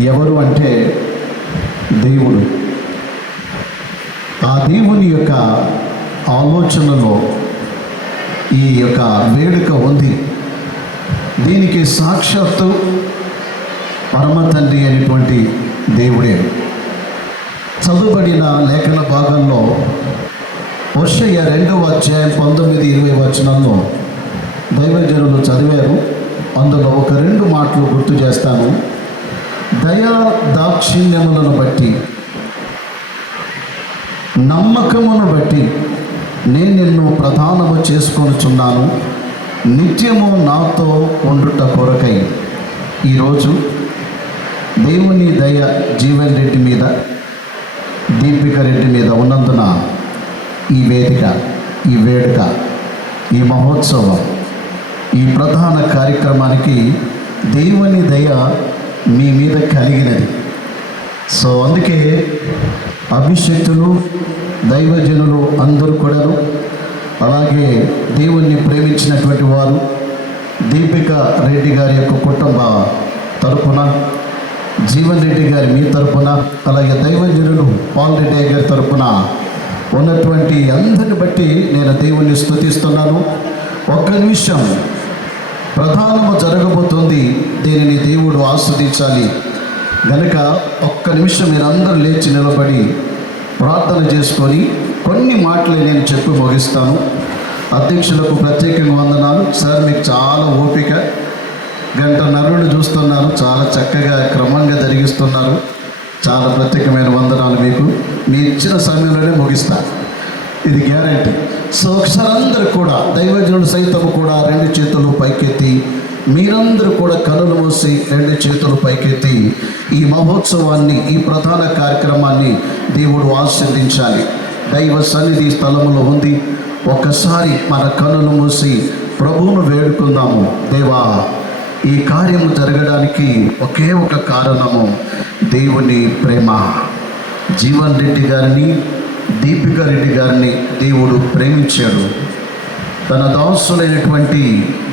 ఎవరు అంటే దేవుడు. ఆ దేవుని యొక్క ఆలోచనలో ఈ యొక్క వేడుక ఉంది. దీనికి సాక్షాత్తు పరమ తండ్రి అనేటువంటి దేవుడే. చదువుబడిన లేఖన భాగంలో వర్షయ్య రెండవ అధ్యాయం పంతొమ్మిది ఇరవై వచనంలో దైవజనులు చదివారు. అందులో ఒక రెండు మాటలు గుర్తు చేస్తాను. దయా దాక్షిణ్యములను బట్టి నమ్మకమును బట్టి నేను నిన్ను ప్రధానము చేసుకొనుచున్నాను. నిత్యము నాతో ఉండుట కొరకై ఈరోజు దేవుని దయ జీవన్ రెడ్డి మీద దీపిక రెడ్డి మీద ఉన్నందున ఈ వేదిక ఈ వేడుక ఈ మహోత్సవం ఈ ప్రధాన కార్యక్రమానికి దేవుని దయ మీ మీద కలిగినది. సో అందుకే అభిషక్తులు దైవజనులు అందరూ కూడాను అలాగే దేవుణ్ణి ప్రేమించినటువంటి వారు దీపిక రెడ్డి గారి యొక్క కుటుంబ తరపున జీవన్ రెడ్డి గారి మీ తరపున అలాగే దైవజనులు పాల్ రెడ్డి గారి తరపున ఉన్నటువంటి అందరిని బట్టి నేను దేవుణ్ణి స్థుతిస్తున్నాను ఒక్క నిమిషం ప్రధానము జరగబోతుంది. దీనిని దేవుడు ఆస్వాదించాలి. గనక ఒక్క నిమిషం మీరందరూ లేచి నిలబడి ప్రార్థన చేసుకొని కొన్ని మాటలు నేను చెప్పి ముగిస్తాను. అధ్యక్షులకు ప్రత్యేకంగా వందనాలు. సార్ మీకు చాలా ఓపిక. గంట నరుడు చూస్తున్నారు. చాలా చక్కగా క్రమంగా జరిగిస్తున్నారు. చాలా ప్రత్యేకమైన వందనాలు మీకు. మీ ఇచ్చిన సమయంలోనే ముగిస్తాను ఇది గ్యారంటీ. సో ఒకసారి కూడా దైవజనుడు సైతం కూడా రెండు చేతులు పైకెత్తి మీరందరూ కూడా కనులు మూసి రెండు చేతులు పైకెత్తి ఈ మహోత్సవాన్ని ఈ ప్రధాన కార్యక్రమాన్ని దేవుడు ఆస్వాదించాలి దైవ సన్నిధి స్థలంలో ఉంది. ఒక్కసారి మన కనులు మూసి ప్రభువును వేడుకుందాము. దేవా ఈ కార్యము జరగడానికి ఒకే ఒక కారణము దేవుని ప్రేమ. జీవన్ రెడ్డి గారిని దీపిక రెడ్డి గారిని దేవుడు ప్రేమించాడు. తన దాసులైనటువంటి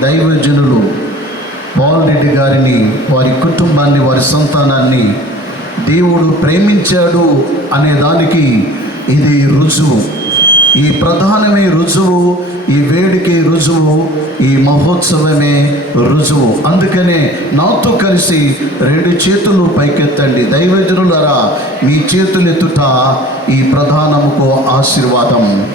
దైవజనులు పాల్ రెడ్డి గారిని వారి కుటుంబాన్ని వారి సంతానాన్ని దేవుడు ప్రేమించాడు అనే దానికి ఇది రుజువు. ఈ ప్రధానమే రుజువు ఈ వేడికి రుజువు ఈ మహోత్సవమే రుజువు. అందుకనే నాతో కలిసి రెండు చేతులు పైకెత్తండి. దైవజనులరా మీ చేతులెత్తుట ఈ ప్రధానముకు ఆశీర్వాదం.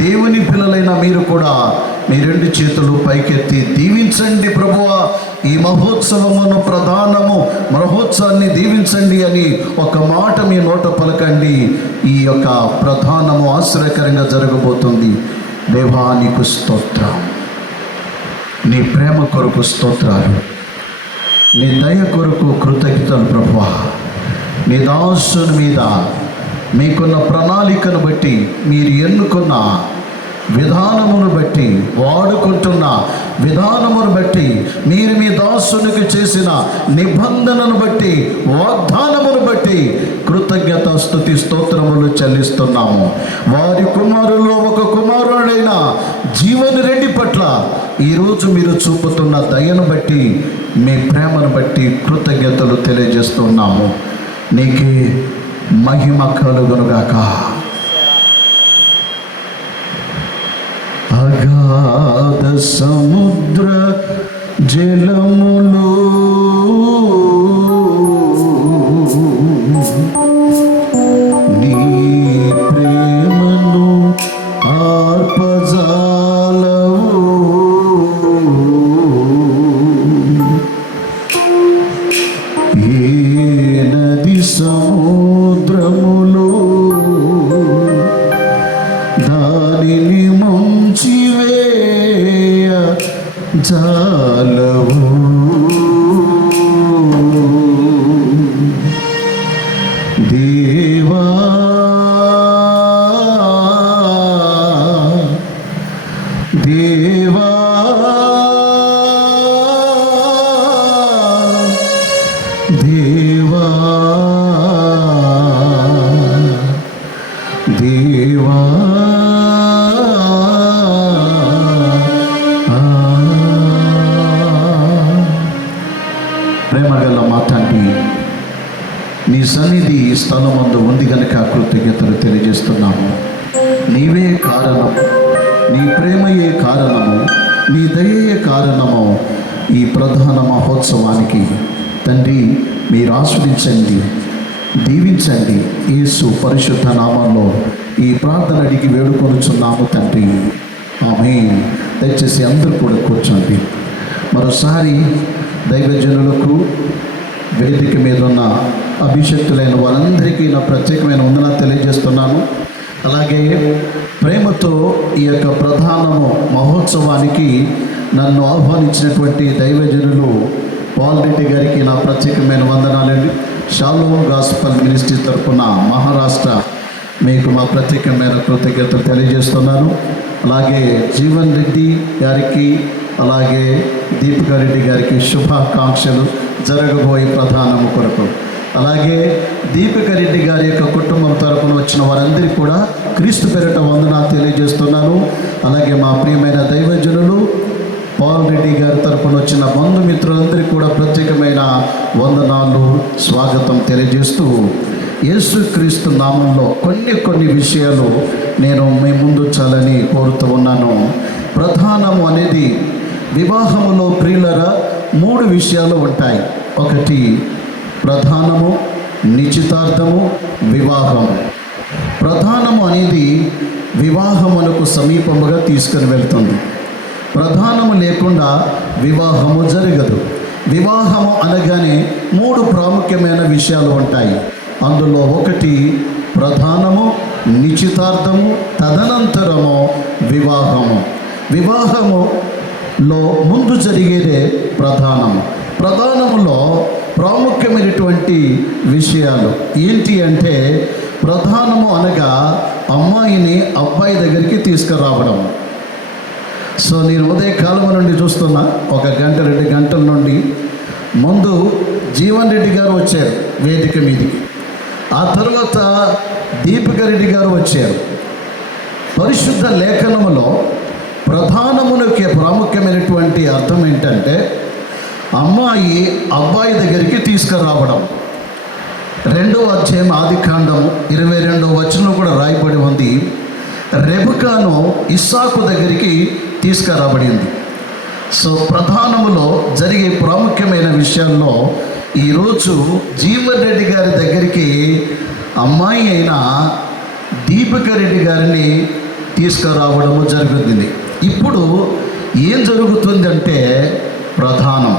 దేవుని పిల్లలైన మీరు కూడా మీ రెండు చేతులు పైకెత్తి దీవించండి ప్రభువా. ఈ మహోత్సవమును ప్రధానము మహోత్సవాన్ని దీవించండి అని ఒక మాట మీ నోట పలకండి. ఈ యొక్క ప్రధానము ఆశ్చర్యకరంగా జరగబోతుంది. దేవా నీకు స్తోత్రం. నీ ప్రేమ కొరకు స్తోత్రాలు. నీ దయ కొరకు కృతజ్ఞతలు ప్రభువా. నీ దాసుని మీద మీకున్న ప్రణాళికను బట్టి మీరు ఎన్నుకున్న విధానమును బట్టి వాడుకుంటున్న విధానమును బట్టి మీరు మీ దాసునికి చేసిన నిబంధనను బట్టి వాగ్దానమును బట్టి కృతజ్ఞత స్థుతి స్తోత్రములు చెల్లిస్తున్నాము. వారి కుమారుల్లో ఒక కుమారుడైన జీవని రెడ్డి పట్ల ఈరోజు మీరు చూపుతున్న దయను బట్టి మీ ప్రేమను బట్టి కృతజ్ఞతలు తెలియజేస్తున్నాము. నీకే మహిమ కలుగునుగాక. అగాధ సముద్ర జలములో దేవా ప్రేమగల మా తండ్రి నీ సన్నిధి ఈ స్థలమందు ఉంది కనుక కృతజ్ఞతలు తెలియజేస్తున్నాము. నీవే కారణం నీ ప్రేమయే కారణము నీ దయయే కారణము ఈ ప్రధాన మహోత్సవానికి. తండ్రి మీరు ఆస్వాదించండి దీవించండి. యేసు పరిశుద్ధ నామంలో ఈ ప్రార్థన అడిగి వేడుకొనుచున్నాము తండ్రి. ఆమె దయచేసి అందరూ కూడా కూర్చోండి. మరోసారి దైవజనులకు వేదిక మీద ఉన్న అభిషక్తులైన వారందరికీ నా ప్రత్యేకమైన వందన తెలియజేస్తున్నాను. అలాగే ప్రేమతో ఈ యొక్క ప్రధానము మహోత్సవానికి నన్ను ఆహ్వానించినటువంటి దైవజనులు పాల్రెడ్డి గారికి నా ప్రత్యేకమైన వందనాలండి. షాలోమ్ గాస్పల్ మినిస్ట్రీ తరఫున మహారాష్ట్ర మీకు మా ప్రత్యేకమైన కృతజ్ఞతలు తెలియజేస్తున్నాను. అలాగే జీవన్ రెడ్డి గారికి అలాగే దీపికా రెడ్డి గారికి శుభాకాంక్షలు జరగబోయే ప్రధానము కొరకు. అలాగే దీపిక రెడ్డి గారి యొక్క కుటుంబం తరపున వచ్చిన వారందరికీ కూడా క్రీస్తు పెరట వందన తెలియజేస్తున్నాను. అలాగే మా ప్రియమైన దైవజనులు పాల్ రెడ్డి గారి తరపున వచ్చిన బంధుమిత్రులందరికీ కూడా ప్రత్యేకమైన వందనాలు స్వాగతం తెలియజేస్తూ యేసుక్రీస్తు నామంలో కొన్ని కొన్ని విషయాలు నేను మీ ముందు చాలని కోరుతూ ఉన్నాను. ప్రధానము అనేది వివాహములో ప్రియులరా మూడు విషయాలు ఉంటాయి. ఒకటి ప్రధానము నిశ్చితార్థము వివాహము ప్రధానము అనేది వివాహమునకు సమీపముగా తీసుకుని వెళ్తుంది. ప్రధానము లేకుండా వివాహము జరగదు. వివాహము అనగానే మూడు ప్రాముఖ్యమైన విషయాలు ఉంటాయి. అందులో ఒకటి ప్రధానము నిశ్చితార్థము తదనంతరము వివాహము. వివాహములో ముందు జరిగేదే ప్రధానము ప్రధానములో ప్రాముఖ్యమైనటువంటి విషయాలు ఏంటి అంటే ప్రధానము అనగా అమ్మాయిని అబ్బాయి దగ్గరికి తీసుకురావడం. సో నేను ఉదయకాలం నుండి చూస్తున్నా ఒక గంట రెండు గంటల నుండి. ముందు జీవన్ రెడ్డి గారు వచ్చారు వేదిక మీదకి. ఆ తర్వాత దీపిక రెడ్డి గారు వచ్చారు. పరిశుద్ధ లేఖనములో ప్రధానమునకి ప్రాముఖ్యమైనటువంటి అర్థం ఏంటంటే అమ్మాయి అబ్బాయి దగ్గరికి తీసుకురావడం. రెండవ అధ్యాయం ఆది కాండం ఇరవై రెండవ వచనం కూడా రాయబడి ఉంది. రెబకాను ఇస్సాకు దగ్గరికి తీసుకురాబడింది. సో ప్రధానములో జరిగే ప్రాముఖ్యమైన విషయాల్లో ఈరోజు జీవన్ రెడ్డి గారి దగ్గరికి అమ్మాయి అయిన దీపిక రెడ్డి గారిని తీసుకురావడము జరుగుతుంది ఇప్పుడు ఏం జరుగుతుందంటే ప్రధానం.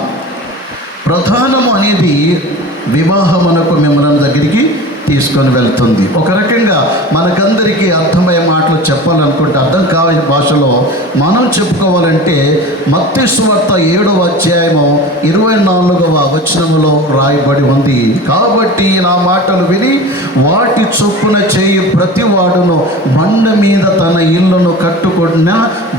ప్రధానం అనేది వివాహమునకు మిమ్మల్ని దగ్గరికి తీసుకొని వెళ్తుంది. ఒక రకంగా మనకందరికీ అర్థమయ్యే మాట చెప్పాలనుకుంటే అర్థం కాని భాషలో మనం చెప్పుకోవాలంటే మత్తి సువార్త ఏడవ అధ్యాయము ఇరవై నాలుగవ వచనములో రాయబడి ఉంది. కాబట్టి నా మాటలు విని వాటి చొప్పున చేయి ప్రతి వాడును బండ మీద తన ఇల్లును కట్టుకున్న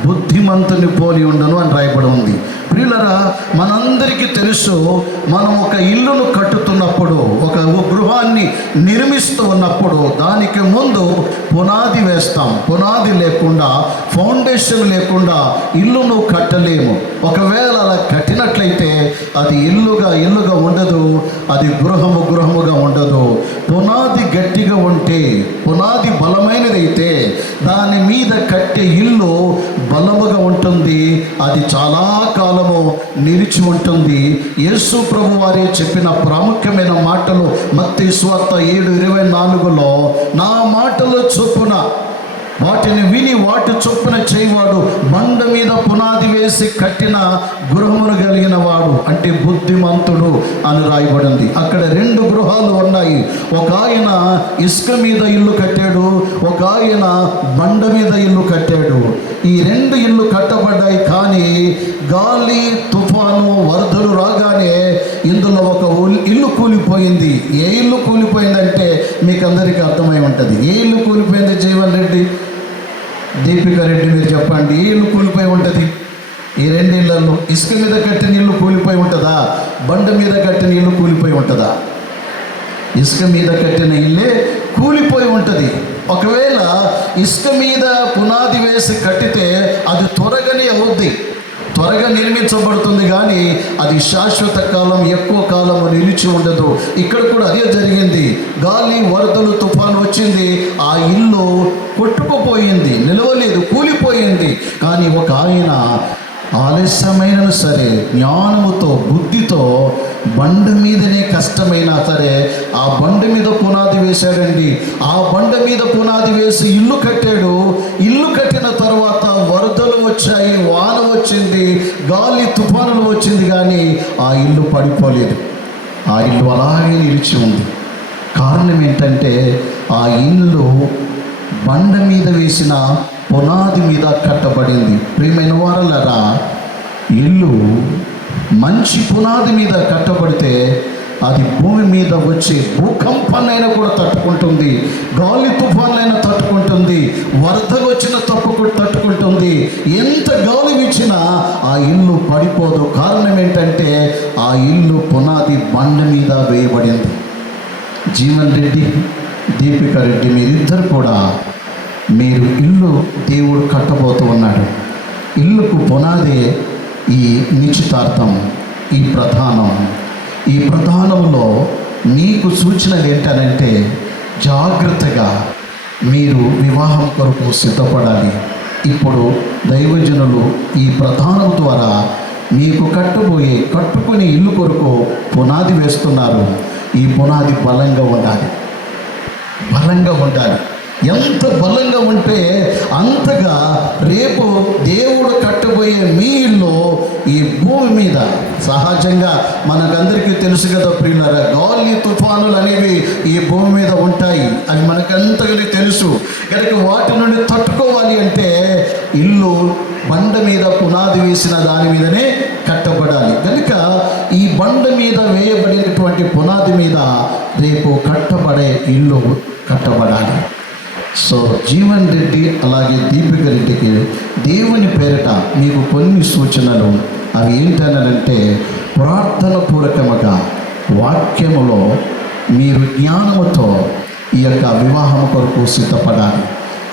బుద్ధిమంతుని పోలి ఉండను అని రాయబడి ఉంది. ప్రియులరా మనందరికీ తెలుసు మనం ఒక ఇల్లును కట్టుతున్నప్పుడు ఒక గృహాన్ని నిర్మిస్తూ ఉన్నప్పుడు దానికి ముందు పునాది వేస్తాం. పునాది లేకుండా ఫౌండేషన్ లేకుండా ఇల్లును కట్టలేము. ఒకవేళ అలా కట్టినట్లయితే అది ఇల్లుగా ఇల్లుగా ఉండదు అది గృహము గృహముగా ఉండదు. పునాది గట్టిగా ఉంటే పునాది బలమైనదైతే దాని మీద కట్టే ఇల్లు బలముగా ఉంటుంది. అది చాలా నిలిచి ఉంటుంది యేసు ప్రభు వారే చెప్పిన ప్రాముఖ్యమైన మాటలు మత్తి స్వార్థ ఏడు ఇరవై నాలుగులో నా మాటలు చొప్పున వాటిని విని వాటి చొప్పున చేయవాడు బండ మీద పునాది వేసి కట్టిన గృహమును కలిగిన వాడు అంటే బుద్ధిమంతుడు అని రాయబడింది. అక్కడ రెండు గృహాలు ఉన్నాయి. ఒక ఆయన ఇసుక మీద ఇల్లు కట్టాడు ఒక ఆయన బండ మీద ఇల్లు కట్టాడు. ఈ రెండు ఇల్లు కట్టబడ్డాయి కానీ గాలి తుఫాను వరదలు రాగానే ఇందులో ఒక ఇల్లు కూలిపోయింది. ఏ ఇల్లు కూలిపోయిందంటే మీకు అందరికీ అర్థమై ఉంటుంది. ఏ ఇల్లు కూలిపోయింది జీవన్ రెడ్డి? దీపిక రెడ్డి మీరు చెప్పండి ఏ ఇల్లు కూలిపోయి ఉంటుంది. ఈ రెండిళ్ళలో ఇసుక మీద కట్టిన ఇల్లు కూలిపోయి ఉంటుందా? బండ మీద కట్టిన ఇల్లు కూలిపోయి ఉంటుందా? ఇసుక మీద కట్టిన ఇల్లే కూలిపోయి ఉంటుంది. ఒకవేళ ఇసుక మీద పునాది వేసి కట్టితే అది త్వరగానే అవుద్ది. త్వరగా నిర్మించబడుతుంది కానీ అది శాశ్వత కాలం ఎక్కువ కాలం నిలిచి ఉండదు. ఇక్కడ కూడా అదే జరిగింది. గాలి వరదలు తుఫాను వచ్చింది. ఆ ఇల్లు కొట్టుకుపోయింది నిలవలేదు కూలిపోయింది. కానీ ఒక ఆయన ఆలస్యమైన సరే జ్ఞానముతో బుద్ధితో బండ మీదనే కష్టమైనా సరే ఆ బండ మీద పునాది వేశాడండి. ఆ బండ మీద పునాది వేసి ఇల్లు కట్టాడు. ఇల్లు కట్టిన తర్వాత వరదలు వచ్చాయి వాన వచ్చింది గాలి తుఫానులు వచ్చింది కానీ ఆ ఇల్లు పడిపోలేదు. ఆ ఇల్లు అలాగే నిలిచి ఉంది. కారణం ఏంటంటే ఆ ఇల్లు బండ మీద వేసిన పునాది మీద కట్టబడింది. ప్రేమైన వారలరా ఇల్లు మంచి పునాది మీద కట్టబడితే అది భూమి మీద వచ్చే భూకంపాన్నైనా కూడా తట్టుకుంటుంది గాలి తుఫాన్లైనా తట్టుకుంటుంది వరదలు వచ్చిన తప్పుకు తట్టుకుంటుంది. ఎంత గాలి ఇచ్చినా ఆ ఇల్లు పడిపోదు. కారణం ఏంటంటే ఆ ఇల్లు పునాది బండ మీద వేయబడింది. జీవన్ రెడ్డి దీపిక రెడ్డి మీరిద్దరు కూడా మీరు ఇల్లు దేవుడు కట్టబోతూ ఉన్నాడు ఇల్లుకు పునాదే ఈ నిశ్చితార్థం ఈ ప్రధానం. ఈ ప్రధానంలో నీకు సూచన ఏంటనంటే జాగ్రత్తగా మీరు వివాహం కొరకు సిద్ధపడాలి. ఇప్పుడు దైవజనులు ఈ ప్రధానం ద్వారా మీకు కట్టుబోయే కట్టుకుని ఇల్లు కొరకు పునాది వేస్తున్నారు. ఈ పునాది బలంగా ఉండాలి. బలంగా ఉండాలి. ఎంత బలంగా ఉంటే అంతగా రేపు దేవుడు కట్టబోయే మీ ఇల్లు ఈ భూమి మీద. సహజంగా మనకందరికీ తెలుసు కదా ప్రియులరా గాలి తుఫానులు అనేవి ఈ భూమి మీద ఉంటాయి. అవి మనకంతగా తెలుసు. కనుక వాటి నుండి తట్టుకోవాలి అంటే ఇల్లు బండ మీద పునాది వేసిన దాని మీదనే కట్టబడాలి. కనుక ఈ బండ మీద వేయబడినటువంటి పునాది మీద రేపు కట్టబడే ఇల్లు కట్టబడాలి. సో జీవన్ రెడ్డి అలాగే దీపిక రెడ్డికి దేవుని పేరిట మీకు కొన్ని సూచనలు. అవి ఏంటనంటే ప్రార్థన పూర్వకముగా వాక్యములో మీరు జ్ఞానముతో ఈ యొక్క వివాహం కొరకు సిద్ధపడాలి.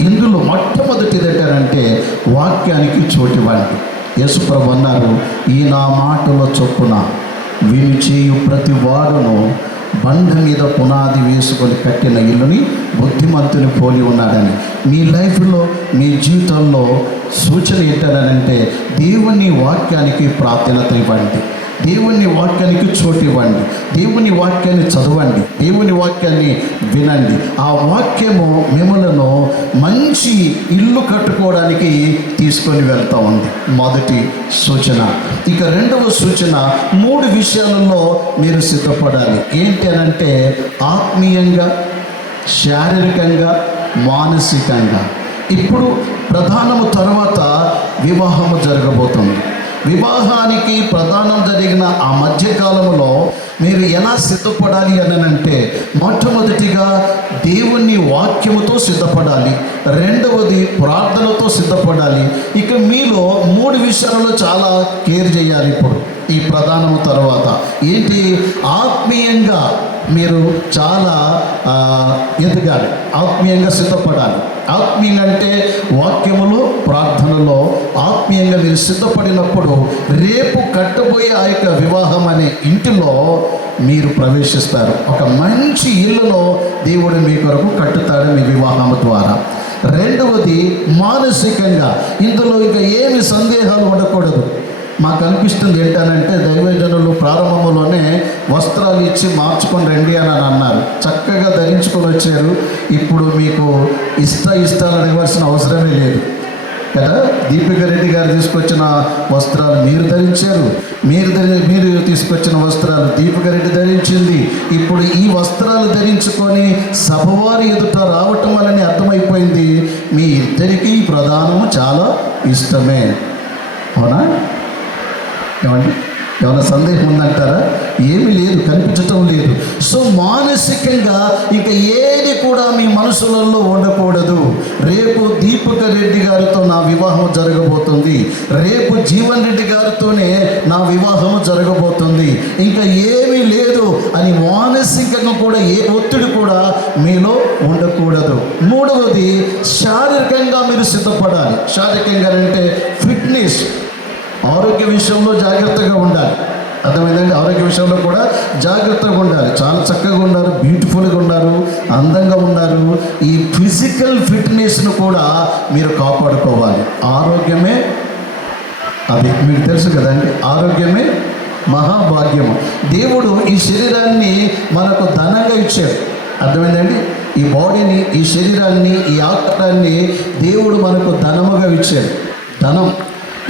ఇందులో మొట్టమొదటిది ఏంటంటే వాక్యానికి చోటివ్వండి యేసుప్రభు అన్నారు ఈ నా మాటల చొప్పున విని చేయు ప్రతి వాడును బండ మీద పునాది వేసుకొని కట్టిన ఇల్లుని బుద్ధిమంతుని పోలి ఉన్నాడని. మీ లైఫ్లో మీ జీవితంలో సూచన ఏంటనంటే దేవుని వాక్యానికి ప్రాధాన్యత ఇవ్వండి. దేవుని వాక్యానికి చోటు ఇవ్వండి. దేవుని వాక్యాన్ని చదవండి. దేవుని వాక్యాన్ని వినండి. ఆ వాక్యము మిమ్మలను మంచి ఇల్లు కట్టుకోవడానికి తీసుకొని వెళ్తా ఉంది. మొదటి సూచన. ఇక రెండవ సూచన మూడు విషయాలలో మీరు సిద్ధపడాలి. ఏంటి అనంటే ఆత్మీయంగా శారీరకంగా మానసికంగా. ఇప్పుడు ప్రధానము తర్వాత వివాహము జరగబోతుంది. వివాహానికి ప్రధానం జరిగిన ఆ మధ్యకాలంలో మీరు ఎలా సిద్ధపడాలి అనంటే మొట్టమొదటిగా దేవుని వాక్యముతో సిద్ధపడాలి రెండవది ప్రార్థనతో సిద్ధపడాలి. ఇక మీలో మూడు విషయాలలో చాలా కేర్ చేయాలి ఇప్పుడు. ఈ ప్రధానం తర్వాత. ఏంటి? ఆత్మీయంగా మీరు చాలా ఎదగాలి. ఆత్మీయంగా సిద్ధపడాలి. ఆత్మీయంగా అంటే వాక్యములో ప్రార్థనలో ఆత్మీయంగా మీరు సిద్ధపడినప్పుడు రేపు కట్టబోయే ఆ యొక్క వివాహం అనే ఇంటిలో మీరు ప్రవేశిస్తారు. ఒక మంచి ఇల్లులో దేవుడు మీ కొరకు కట్టుతాడు మీ వివాహం ద్వారా. రెండవది మానసికంగా. ఇందులో ఇంకా ఏమి సందేహాలు ఉండకూడదు. మాకు అనిపిస్తుంది ఏంటనంటే దైవజనులు ప్రారంభంలోనే వస్త్రాలు ఇచ్చి మార్చుకొని రండి అని అన్నారు. చక్కగా ధరించుకొని వచ్చారు. ఇప్పుడు మీకు ఇష్ట ఇష్టాలు అడగవలసిన అవసరమే లేదు. కదా? దీపిక రెడ్డి గారు తీసుకొచ్చిన వస్త్రాలు మీరు ధరించారు. మీరు ధరి మీరు తీసుకొచ్చిన వస్త్రాలు దీపిక రెడ్డి ధరించింది. ఇప్పుడు ఈ వస్త్రాలు ధరించుకొని సభవారి ఎదుట రావటం వలన అర్థమైపోయింది. మీ ఇద్దరికీ ప్రధానము చాలా ఇష్టమే. అవునా? ఏమండి? ఏమైనా సందేహం ఉందంటారా? ఏమీ లేదు కనిపించటం లేదు. సో మానసికంగా ఇక ఏది కూడా మీ మనసులలో ఉండకూడదు. రేపు దీపక రెడ్డి గారితో నా వివాహం జరగబోతుంది. రేపు జీవన్ రెడ్డి గారితోనే నా వివాహం జరగబోతుంది. ఇంకా ఏమీ లేదు అని మానసికంగా కూడా ఏ ఒత్తిడి కూడా మీలో ఉండకూడదు. మూడవది శారీరకంగా మీరు సిద్ధపడాలి. శారీరకంగా అంటే ఫిట్నెస్ ఆరోగ్య విషయంలో జాగ్రత్తగా ఉండాలి. అర్థమైందండి? ఆరోగ్య విషయంలో కూడా జాగ్రత్తగా ఉండాలి. చాలా చక్కగా ఉన్నారు బ్యూటిఫుల్గా ఉన్నారు అందంగా ఉన్నారు. ఈ ఫిజికల్ ఫిట్నెస్ను కూడా మీరు కాపాడుకోవాలి. ఆరోగ్యమే అది మీకు తెలుసు కదండి? ఆరోగ్యమే మహాభాగ్యము. దేవుడు ఈ శరీరాన్ని మనకు ధనంగా ఇచ్చాడు. అర్థమైందండి? ఈ బాడీని ఈ శరీరాన్ని ఈ ఆకారాన్ని దేవుడు మనకు ధనముగా ఇచ్చాడు. ధనం.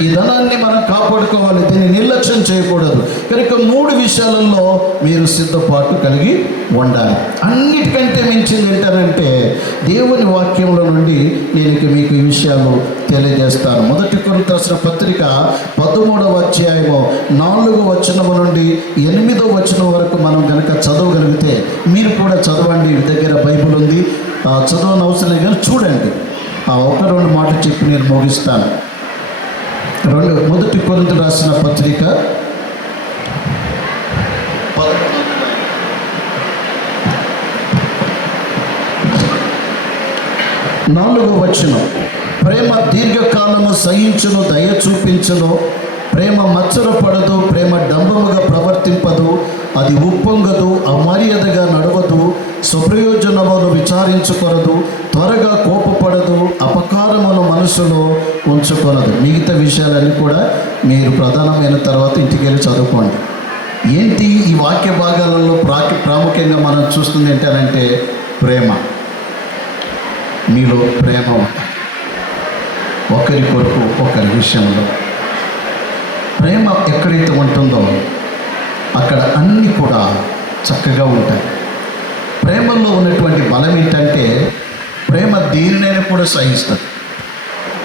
ఈ ధనాన్ని మనం కాపాడుకోవాలి. దీన్ని నిర్లక్ష్యం చేయకూడదు. కనుక మూడు విషయాలలో మీరు సిద్ధపాటు కలిగి ఉండాలి. అన్నిటికంటే మించింది ఏంటంటే దేవుని వాక్యంలో నుండి నేను మీకు ఈ విషయాలు తెలియజేస్తాను. మొదటి కొరింథీ రాసిన పత్రిక పదమూడవ అధ్యాయము నాలుగో వచనము నుండి ఎనిమిదో వచనం వరకు మనం కనుక చదవగలిగితే మీరు కూడా చదవండి. మీ దగ్గర బైబిల్ ఉంది. ఆ చదవని అవసరం లేదు కానీ చూడండి. ఆ ఒక రెండు మాటలు చెప్పి నేను ముగిస్తాను. రెండు మొదటి కొరింత రాసిన పత్రిక. నాలుగు వచనం. ప్రేమ దీర్ఘకాలము సహించును దయ చూపించును. ప్రేమ మచ్చర పడదు ప్రేమ డంబముగా ప్రవర్తింపదు. అది ఉప్పొంగదు అమర్యాదగా నడవదు. స్వప్రయోజనమును విచారించకూడదు త్వరగా కోపపడదు అపకారమును మనసులో ఉంచుకొనదు. మిగతా విషయాలన్నీ కూడా మీరు ప్రధానమైన తర్వాత ఇంటికి వెళ్ళి చదువుకోండి. ఏంటి ఈ వాక్య భాగాలలో ప్రాకి ప్రాముఖ్యంగా మనం చూస్తుంది ఏంటంటే ప్రేమ. మీలో ప్రేమ ఒకరి కొరకు ఒకరి విషయంలో. ప్రేమ ఎక్కడైతే ఉంటుందో అక్కడ అన్నీ కూడా చక్కగా ఉంటాయి. ప్రేమలో ఉన్నటువంటి బలం ఏంటంటే ప్రేమ దేనినైనా కూడా సహిస్తుంది.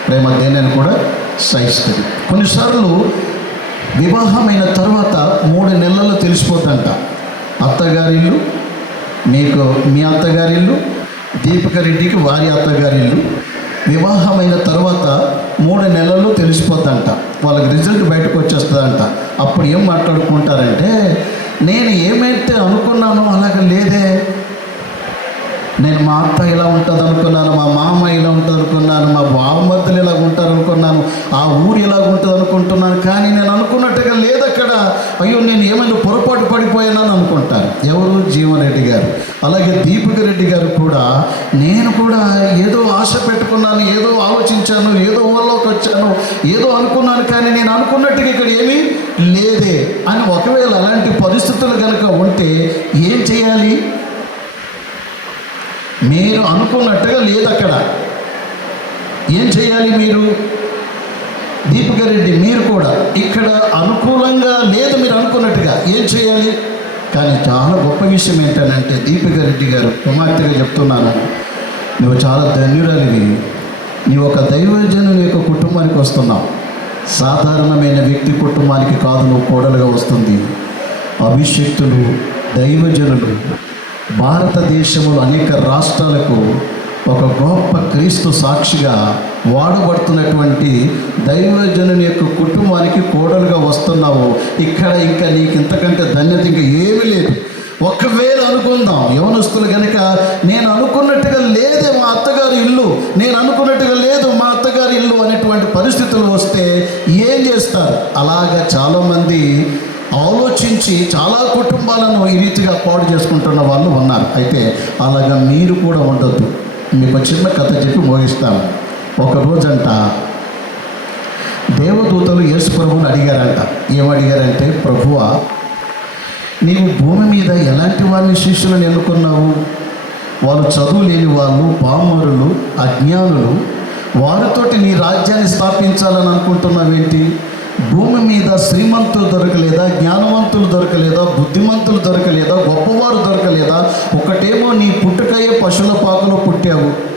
ప్రేమ దేనినైనా కూడా సహిస్తుంది. కొన్నిసార్లు వివాహమైన తర్వాత మూడు నెలల్లో తెలిసిపోతుందంట. అత్తగారిల్లు మీకు మీ అత్తగారిల్లు దీపిక రెడ్డికి వారి అత్తగారిల్లు. వివాహమైన తర్వాత మూడు నెలల్లో తెలిసిపోతుందంట. వాళ్ళకి రిజల్ట్ బయటకు వచ్చేస్తుందంట. అప్పుడు ఏం మాట్లాడుకుంటారంటే నేను ఏమైతే అనుకున్నానో అలాగ లేదే. నేను మా అత్త ఇలా ఉంటుంది అనుకున్నాను మా మామ ఇలా ఉంటుంది అనుకున్నాను మా బావమర్దులు ఇలా ఉంటారు అనుకున్నాను ఆ ఊరు ఇలా ఉంటుంది అనుకుంటున్నాను కానీ నేను అనుకున్నట్టుగా లేదు అక్కడ అయ్యో నేను ఏమైనా పొరపాటు పడిపోయానని అనుకుంటాను ఎవరు? జీవనరెడ్డి గారు. అలాగే దీపిక రెడ్డి గారు కూడా. నేను కూడా ఏదో ఆశ పెట్టుకున్నాను ఏదో ఆలోచించాను ఏదో ఊళ్ళోకి వచ్చాను ఏదో అనుకున్నాను కానీ నేను అనుకున్నట్టుగా ఇక్కడ ఏమీ లేదే. అని ఒకవేళ అలాంటి పరిస్థితులు కనుక ఉంటే ఏం చేయాలి? మీరు అనుకున్నట్టుగా లేదు అక్కడ. ఏం చేయాలి మీరు? దీపిక రెడ్డి మీరు కూడా ఇక్కడ అనుకూలంగా లేదు మీరు అనుకున్నట్టుగా ఏం చేయాలి? కానీ చాలా గొప్ప విషయం ఏంటంటే దీపిక రెడ్డి గారు కుమార్తెగా చెప్తున్నాను. నువ్వు చాలా ధన్యురాలివి. నీవు ఒక దైవజనుని యొక్క కుటుంబానికి వస్తున్నావు. సాధారణమైన వ్యక్తి కుటుంబానికి కాదు నువ్వు కోడలుగా వస్తుంది. అభిషక్తులు దైవజనులు భారతదేశంలో అనేక రాష్ట్రాలకు ఒక గొప్ప క్రీస్తు సాక్షిగా వాడబడుతున్నటువంటి దైవజనుని యొక్క కుటుంబానికి కోడలుగా వస్తున్నావు. ఇక్కడ ఇంకా నీకు ఇంతకంటే ధన్యత ఇంకా ఏమీ లేదు. ఒకవేళ అనుకుందాం యవనస్తులు కనుక నేను అనుకున్నట్టుగా లేదే మా అత్తగారి ఇల్లు నేను అనుకున్నట్టుగా లేదు మా అత్తగారి ఇల్లు అనేటువంటి పరిస్థితులు వస్తే ఆలోచించి చాలా కుటుంబాలను ఈ రీతిగా పాడు చేసుకుంటున్న వాళ్ళు ఉన్నారు. అయితే అలాగా మీరు కూడా ఉండొద్దు. మీకు చిన్న కథ చెప్పి మోగిస్తాను. ఒక రోజంట దేవదూతలు యేసు ప్రభువుని అడిగారంట. ఏమడిగారంటే ప్రభువ నీవు భూమి మీద ఎలాంటి వారిని శిష్యులను ఎన్నుకున్నావు? వాళ్ళు చదువు లేని వాళ్ళు పామరులు అజ్ఞానులు వారితోటి నీ రాజ్యాన్ని స్థాపించాలని అనుకుంటున్నావేంటి? భూమి మీద శ్రీమంతులు దొరకలేదా జ్ఞానవంతులు దొరకలేదా బుద్ధిమంతులు దొరకలేదా గొప్పవారు దొరకలేదా? ఒకటేమో నీ పుట్టుకయ్యే పశువుల పాకలో పుట్టావు.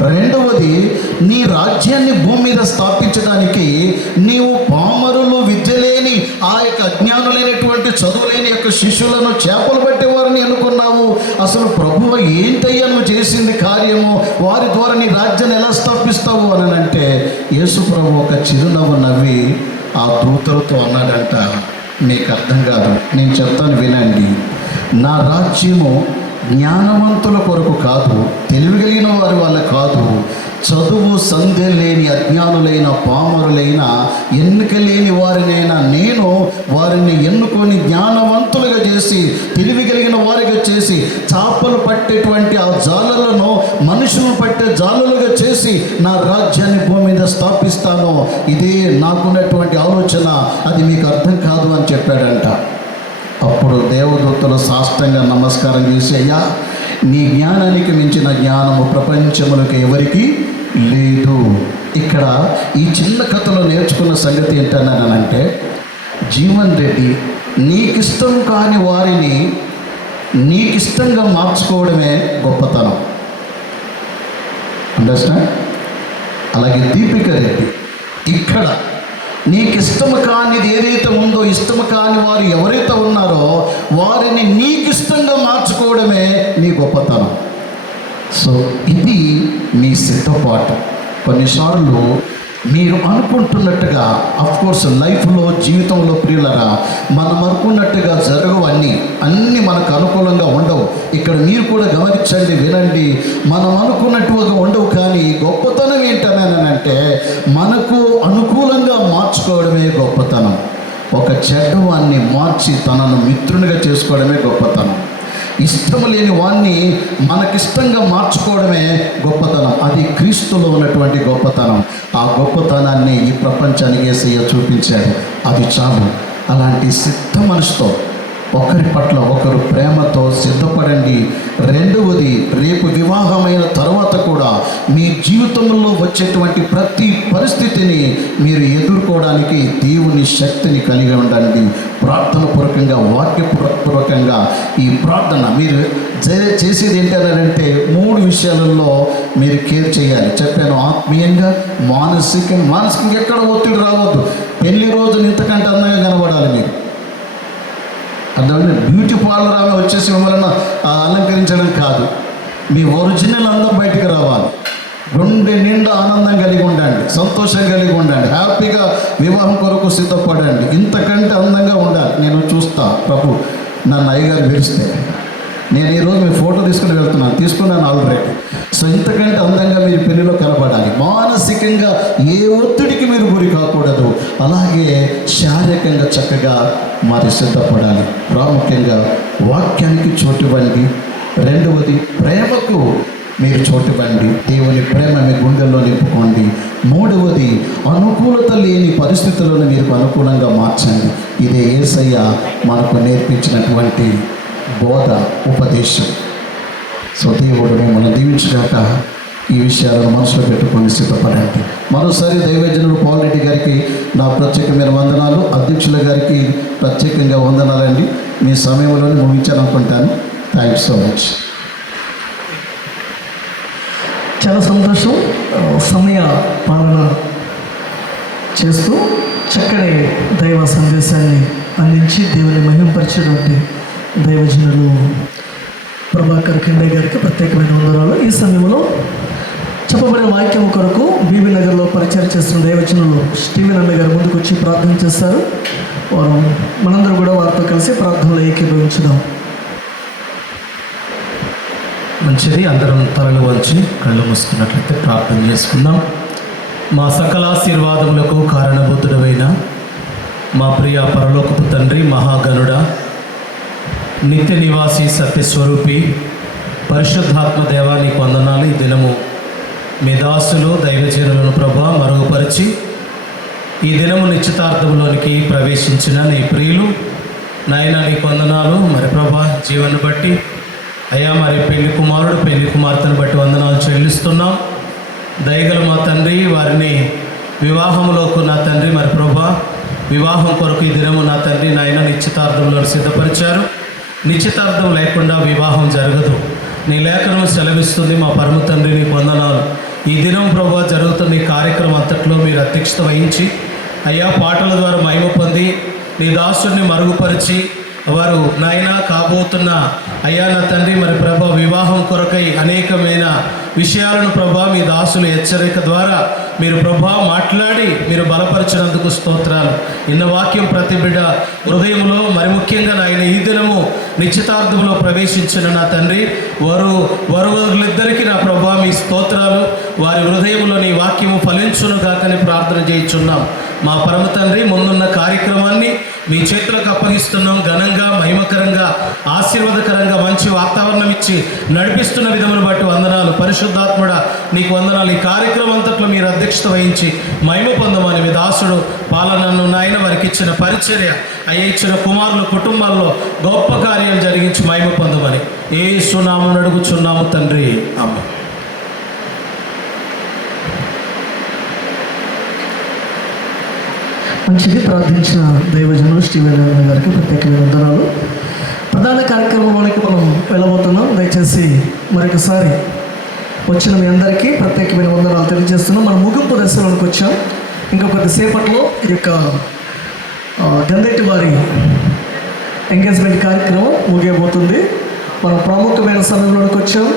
రెండవది నీ రాజ్యాన్ని భూమి మీద స్థాపించడానికి నీవు పామరులు విద్య లేని ఆ యొక్క అజ్ఞానులైనటువంటి చదువులేని యొక్క శిష్యులను చేపలు పట్టేవారిని ఎన్నుకున్నావు అసలు ప్రభువ ఏంటయ్యా నువ్వు చేసింది కార్యము? వారి ద్వారా నీ రాజ్యాన్ని ఎలా స్థాపిస్తావు అని అంటే యేసు ప్రభు ఒక చిరునవ్వు నవ్వి ఆ దూతలతో అన్నాడంట మీకు అర్థం కాదు. నేను చెప్తాను వినండి. నా రాజ్యము జ్ఞానవంతుల కొరకు కాదు తెలివి కలిగిన వారి వాళ్ళ కాదు. చదువు సంధ్య లేని అజ్ఞానులైన పామరులైన ఎన్నిక లేని వారినైనా నేను వారిని ఎన్నుకొని జ్ఞానవంతులుగా చేసి తెలివి కలిగిన వారిగా చేసి చేపలు పట్టేటువంటి ఆ జాలలను మనుషులను పట్టే జాలలుగా చేసి నా రాజ్యాన్ని భూమి మీద స్థాపిస్తాను ఇదే నాకున్నటువంటి ఆలోచన. అది మీకు అర్థం కాదు అని చెప్పాడంట. అప్పుడు దేవదూతలు సాష్టంగా నమస్కారం చేసి అయ్యా నీ జ్ఞానానికి మించిన జ్ఞానము ప్రపంచములకు ఎవరికి లేదు. ఇక్కడ ఈ చిన్న కథలో నేర్చుకున్న సంగతి ఏంటన్నానంటే జీవన్ రెడ్డి నీకిష్టం కాని వారిని నీకిష్టంగా మార్చుకోవడమే గొప్పతనం. అండర్స్టాండ్ అలాగే దీపిక రెడ్డి ఇక్కడ నీకు ఇష్టము కానిది ఏదైతే ఉందో ఇష్టము కాని వారు ఎవరైతే ఉన్నారో వారిని నీకు ఇష్టంగా మార్చుకోవడమే నీ గొప్పతనం. సో ఇది మీ సిద్ధపాటు కొన్నిసార్లు మీరు అనుకుంటున్నట్టుగా కోర్స్ లైఫ్లో జీవితంలో ప్రియులరా మనం అనుకున్నట్టుగా జరగవు అన్నీ. అన్నీ మనకు అనుకూలంగా ఉండవు. ఇక్కడ మీరు కూడా గమనించండి వినండి. మనం అనుకున్నట్టుగా ఉండవు కానీ గొప్పతనం ఏంటనంటే మనకు అనుకూలంగా మార్చుకోవడమే గొప్పతనం. ఒక చెడ్డవాన్ని మార్చి తనను మిత్రునిగా చేసుకోవడమే గొప్పతనం. ఇష్టం లేని వాణ్ణి మనకిష్టంగా మార్చుకోవడమే గొప్పతనం. అది క్రీస్తులో ఉన్నటువంటి గొప్పతనం. ఆ గొప్పతనాన్ని ఈ ప్రపంచానికి ఏసయ్య చూపించాడు. అది చాలు. అలాంటి సిద్ధ మనసుతో ఒకరి పట్ల ఒకరు ప్రేమతో సిద్ధపడండి. రెండవది రేపు వివాహమైన తర్వాత కూడా మీ జీవితంలో వచ్చేటువంటి ప్రతి పరిస్థితిని మీరు ఎదుర్కోవడానికి దేవుని శక్తిని కలిగి ఉండండి. ప్రార్థన పూర్వకంగా వాక్యపూర్వకంగా ఈ ప్రార్థన మీరు చేసేది ఏంటంటే మూడు విషయాలలో మీరు కేర్ చేయాలి. చెప్పాను ఆత్మీయంగా మానసికంగా మానసికంగా ఎక్కడ ఒత్తిడి రావద్దు. పెళ్ళి రోజున ఇంతకంటే అందంగా కనబడాలి మీరు. అర్థమైంది? బ్యూటీ పార్లర్ ఆమె వచ్చేసి మిమ్మల్ని అలంకరించడం కాదు. మీ ఒరిజినల్ అందం బయటికి రావాలి. గుండె నిండా ఆనందం కలిగి ఉండండి సంతోషం కలిగి ఉండండి హ్యాపీగా వివాహం కొరకు సిద్ధపడండి. ఇంతకంటే అందంగా ఉండాలి. నేను చూస్తా ప్రభు నన్ను అయ్యగారు పిలిస్తే. నేను ఈరోజు మీ ఫోటో తీసుకుని వెళ్తున్నాను తీసుకున్నాను ఆల్రెడీ సో ఇంతకంటే అందంగా మీరు పెళ్ళిలో కనబడాలి. మానసికంగా ఏ ఒత్తిడికి మీరు గురి కాకూడదు. అలాగే శారీరకంగా చక్కగా మరి సిద్ధపడాలి. ప్రాముఖ్యంగా వాక్యానికి చోటివ్వండి రెండవది ప్రేమకు మీరు చోటివ్వండి దేవుని ప్రేమ మీ గుండెల్లో నింపుకోండి. మూడవది అనుకూలత లేని పరిస్థితులను మీరు అనుకూలంగా మార్చండి. ఇదే ఏసయ్య మనకు నేర్పించినటువంటి బోధ ఉపదేశం. సో దేవుడు మిమ్మల్ని దీవించినాక ఈ విషయాలను మనసులో పెట్టుకొని సిద్ధపడండి. మరోసారి దైవజనుడు పాల్రెడ్డి గారికి నా ప్రత్యేకమైన వందనాలు. అధ్యక్షుల గారికి ప్రత్యేకంగా వందనాలండి. మీ సమయంలోనే ముగించాలనుకుంటాను. థ్యాంక్ సో మచ్ చాలా సంతోషం. సమయ పాలన చేస్తూ చక్కని దైవ సందేశాన్ని అందించి దేవుని మహింపరిచినటువంటి దైవజనులు ప్రభాకర్ ఖండే గారికి ప్రత్యేకమైన వందనాలు. ఈ సమయంలో చెప్పబడిన వాక్యం కొరకు బీబీ నగర్లో పరిచయం చేస్తున్న దైవజనులు స్టీవెన్ అన్న గారు ముందుకు వచ్చి ప్రార్థన చేస్తారు. వారు మనందరం కూడా వారితో కలిసి ప్రార్థనలో ఏకీభవించుదాం. మంచిది అందరం తలలు వంచి కళ్ళు మూసుకున్నట్లయితే ప్రార్థన చేసుకుందాం. మా సకల ఆశీర్వాదములకు కారణభూతుడమైన మా ప్రియ పరలోకపు తండ్రి మహాగణుడ నిత్య నివాసి సత్యస్వరూపి పరిశుద్ధాత్మ దేవానికి వందనాలు. ఈ దినము మీ దాసులు దైవజనులను ప్రభా మరుగుపరిచి ఈ దినము నిశ్చితార్థంలోనికి ప్రవేశించిన నీ ప్రియులు. నాయన నీకు వందనాలు. మరి ప్రభా జీవన బట్టి అయ్యా మరి పెళ్ళి కుమారుడు పెళ్ళి కుమార్తెను బట్టి వందనాలు చెల్లిస్తున్నాం. దయగల మా తండ్రి వారిని వివాహంలోకి నా తండ్రి మరి ప్రభా వివాహం కొరకు ఈ దినము నా తండ్రి నాయన నిశ్చితార్థంలో సిద్ధపరిచారు. నిశ్చితార్థం లేకుండా వివాహం జరగదు. నీ లేఖనం సెలవిస్తుంది మా పరమ తండ్రి నీకు వందనాలు. ఈ దినం ప్రభు జరుగుతున్న ఈ కార్యక్రమం అంతట్లో మీరు అధ్యక్షత వహించి అయ్యా పాటల ద్వారా మహిమ పొంది నీ దాసుడిని మరుగుపరిచి వారు నాయన కాబోతున్న అయ్యా నా తండ్రి మరి ప్రభా వివాహం కొరకై అనేకమైన విషయాలను ప్రభా మీ దాసుల హెచ్చరిక ద్వారా మీరు ప్రభా మాట్లాడి మీరు బలపరిచినందుకు స్తోత్రాలు. నిన్న వాక్యం ప్రతి బిడ్డ హృదయంలో మరి ముఖ్యంగా నాయన ఈ దినము నిశ్చితార్థంలో ప్రవేశించిన నా తండ్రి వారు వరువులిద్దరికీ నా ప్రభా మీ స్తోత్రాలు వారి హృదయంలో నీ వాక్యము ఫలించును కాకని ప్రార్థన చేయించున్నాం. మా పరమ తండ్రి ముందున్న కార్యక్రమాన్ని మీ చేతులకు అప్పగిస్తున్నాం. ఘనంగా మహిమకరంగా ఆశీర్వాదకరంగా మంచి వాతావరణం ఇచ్చి నడిపిస్తున్న విధమును బట్టి వందనాలు. పరిశుద్ధాత్ముడ నీకు వందనాలు. ఈ కార్యక్రమం అంతట్లో మీరు అధ్యక్షత వహించి మహిమ పొందమని మీ దాసుడు పాలనను నాయన వారికి ఇచ్చిన పరిచర్య అయ్యే ఇచ్చిన కుమారుల కుటుంబాల్లో గొప్ప కార్యాలు జరిగించి మహిమ పొందమని ఏ సునామం అడుగుచున్నాము తండ్రి. అమ్మ మంచిది ప్రార్థించిన దైవజనులు శ్రీవేంద్ర గారికి ప్రత్యేకమైన వందనాలు. ప్రధాన కార్యక్రమంలోనికి మనం వెళ్ళబోతున్నాం. దయచేసి మరొకసారి వచ్చిన మీ అందరికీ ప్రత్యేకమైన వందనాలు తెలియజేస్తున్నాం. మనం ముగింపు దశలోనికి వచ్చాం. ఇంకా కొద్దిసేపట్లో ఈ యొక్క ఆ, గంధెట్టి వారి ఎంగేజ్మెంట్ కార్యక్రమం ముగియబోతుంది. మనం ప్రాముఖ్యమైన సమయంలోనికి వచ్చాం.